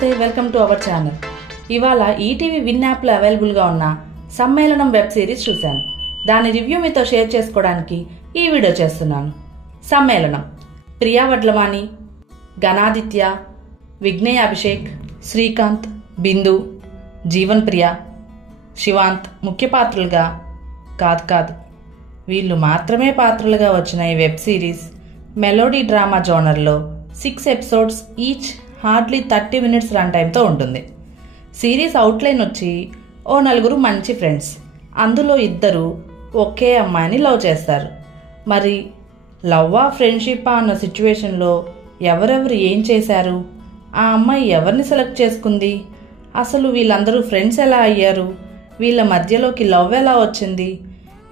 నమస్తే, welcome to our channel. ఇవాళ ETV win యాప్లో అవైలబుల్గా ఉన్న సమ్మేళనం వెబ్ సిరీస్ చూశాను. దాని రివ్యూ మీతో షేర్ చేసుకోవడానికి ఈ వీడియో చేస్తున్నాను. సమ్మేళనం ప్రియా వడ్లమాని, గణాదిత్య, విఘ్నేయ అభిషేక్, శ్రీకాంత్, బిందు, జీవన్ ప్రియ, శివాంత్ ముఖ్య పాత్రలుగా కాదు వీళ్ళు మాత్రమే పాత్రలుగా వచ్చిన ఈ వెబ్ సిరీస్ మెలోడీ డ్రామా జోనర్లో 6 episodes each hardly 30 minutes run టైంతో ఉంటుంది. సిరీస్ అవుట్లైన్ వచ్చి ఓ నలుగురు మంచి ఫ్రెండ్స్, అందులో ఇద్దరు ఒకే అమ్మాయిని లవ్ చేస్తారు. మరి లవ్వా ఫ్రెండ్షిప్పా అన్న సిచ్యువేషన్లో ఎవరెవరు ఏం చేశారు, ఆ అమ్మాయి ఎవరిని సెలెక్ట్ చేసుకుంది, అసలు వీళ్ళందరూ ఫ్రెండ్స్ ఎలా అయ్యారు, వీళ్ళ మధ్యలోకి లవ్ ఎలా వచ్చింది,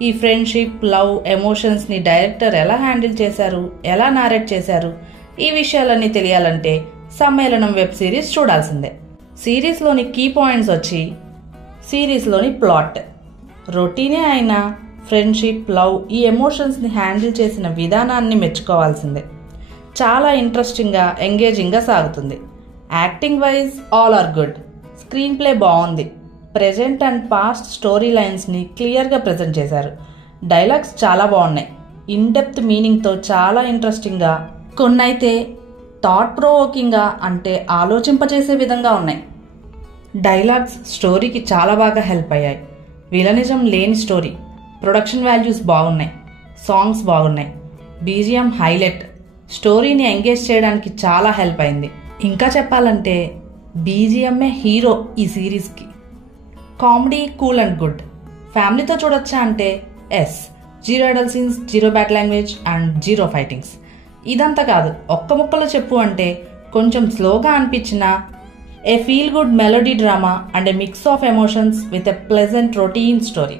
ఈ ఫ్రెండ్షిప్, లవ్, ఎమోషన్స్ని డైరెక్టర్ ఎలా హ్యాండిల్ చేశారు, ఎలా నారేట్ చేశారు, ఈ విషయాలన్నీ తెలియాలంటే సమ్మేళనం వెబ్ సిరీస్ చూడాల్సిందే. సిరీస్లోని కీ పాయింట్స్ వచ్చి సిరీస్లోని ప్లాట్, రొటీనే అయినా ఫ్రెండ్షిప్, లవ్, ఈ ఎమోషన్స్ని హ్యాండిల్ చేసిన విధానాన్ని మెచ్చుకోవాల్సిందే. చాలా ఇంట్రెస్టింగ్గా, ఎంగేజింగ్గా సాగుతుంది. Acting wise all are good. Screenplay బాగుంది. ప్రెజెంట్ అండ్ పాస్ట్ స్టోరీ లైన్స్ని క్లియర్గా ప్రజెంట్ చేశారు. డైలాగ్స్ చాలా బాగున్నాయి. ఇన్ డెప్త్ మీనింగ్తో చాలా ఇంట్రెస్టింగ్గా, కొన్నైతే థాట్ ప్రొవోకింగ్గా, అంటే ఆలోచింపచేసే విధంగా ఉన్నాయి. డైలాగ్స్ స్టోరీకి చాలా బాగా హెల్ప్ అయ్యాయి. విలనిజం లేని స్టోరీ. ప్రొడక్షన్ వాల్యూస్ బాగున్నాయి. సాంగ్స్ బాగున్నాయి. BGM highlight. స్టోరీని ఎంగేజ్ చేయడానికి చాలా హెల్ప్ అయింది. ఇంకా చెప్పాలంటే బీజిఎంఏ హీరో ఈ సిరీస్కి. Comedy cool and good. ఫ్యామిలీతో చూడొచ్చా అంటే yes. 0 adult scenes, 0 bad language and 0 fightings. ఇదంతా కాదు, ఒక్క ముక్కలో చెప్పు అంటే కొంచెం స్లోగా అనిపించిన a feel good melody drama and a mix of emotions with a pleasant routine story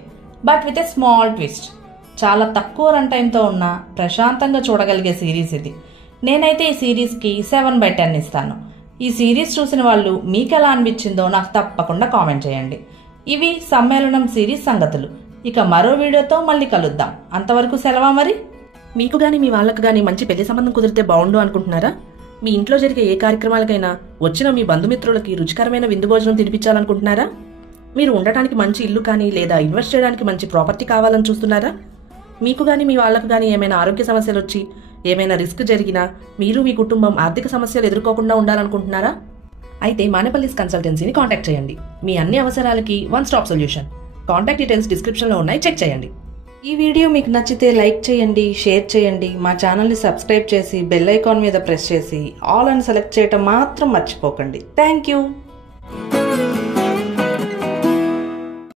but with a small twist. చాలా తక్కువ రన్ టైంతో ఉన్న ప్రశాంతంగా చూడగలిగే సిరీస్ ఇది. నేనైతే ఈ సిరీస్కి 7/10 ఇస్తాను. ఈ సిరీస్ చూసిన వాళ్ళు మీకు ఎలా అనిపించిందో నాకు తప్పకుండా కామెంట్ చేయండి. ఇవి సమ్మేళనం సిరీస్ సంగతులు. ఇక మరో వీడియోతో మళ్ళీ కలుద్దాం. అంతవరకు సెలవా మరి. మీకు గానీ మీ వాళ్ళకు గానీ మంచి పెళ్లి సంబంధం కుదిరితే బాగుండు అనుకుంటున్నారా? మీ ఇంట్లో జరిగే ఏ కార్యక్రమాలకైనా వచ్చిన మీ బంధుమిత్రులకి రుచికరమైన విందు భోజనం తినిపించాలనుకుంటున్నారా? మీరు ఉండటానికి మంచి ఇల్లు కానీ లేదా ఇన్వెస్ట్ చేయడానికి మంచి ప్రాపర్టీ కావాలని చూస్తున్నారా? మీకు గానీ మీ వాళ్ళకు గానీ ఏమైనా ఆరోగ్య సమస్యలు వచ్చి ఏమైనా రిస్క్ జరిగినా మీరు మీ కుటుంబం ఆర్థిక సమస్యలు ఎదుర్కోకుండా ఉండాలనుకుంటున్నారా? అయితే మానేపల్లిస్ కన్సల్టెన్సీని కాంటాక్ట్ చేయండి. మీ అన్ని అవసరాలకి one stop solution. Contact details డిస్క్రిప్షన్లో ఉన్నాయి, చెక్ చేయండి. ఈ వీడియో మీకు నచ్చితే లైక్ చేయండి, షేర్ చేయండి. మా ఛానల్ని సబ్స్క్రైబ్ చేసి బెల్ ఐకాన్ మీద ప్రెస్ చేసి ఆల్ అని సెలెక్ట్ చేయటం మాత్రం మర్చిపోకండి. Thank you.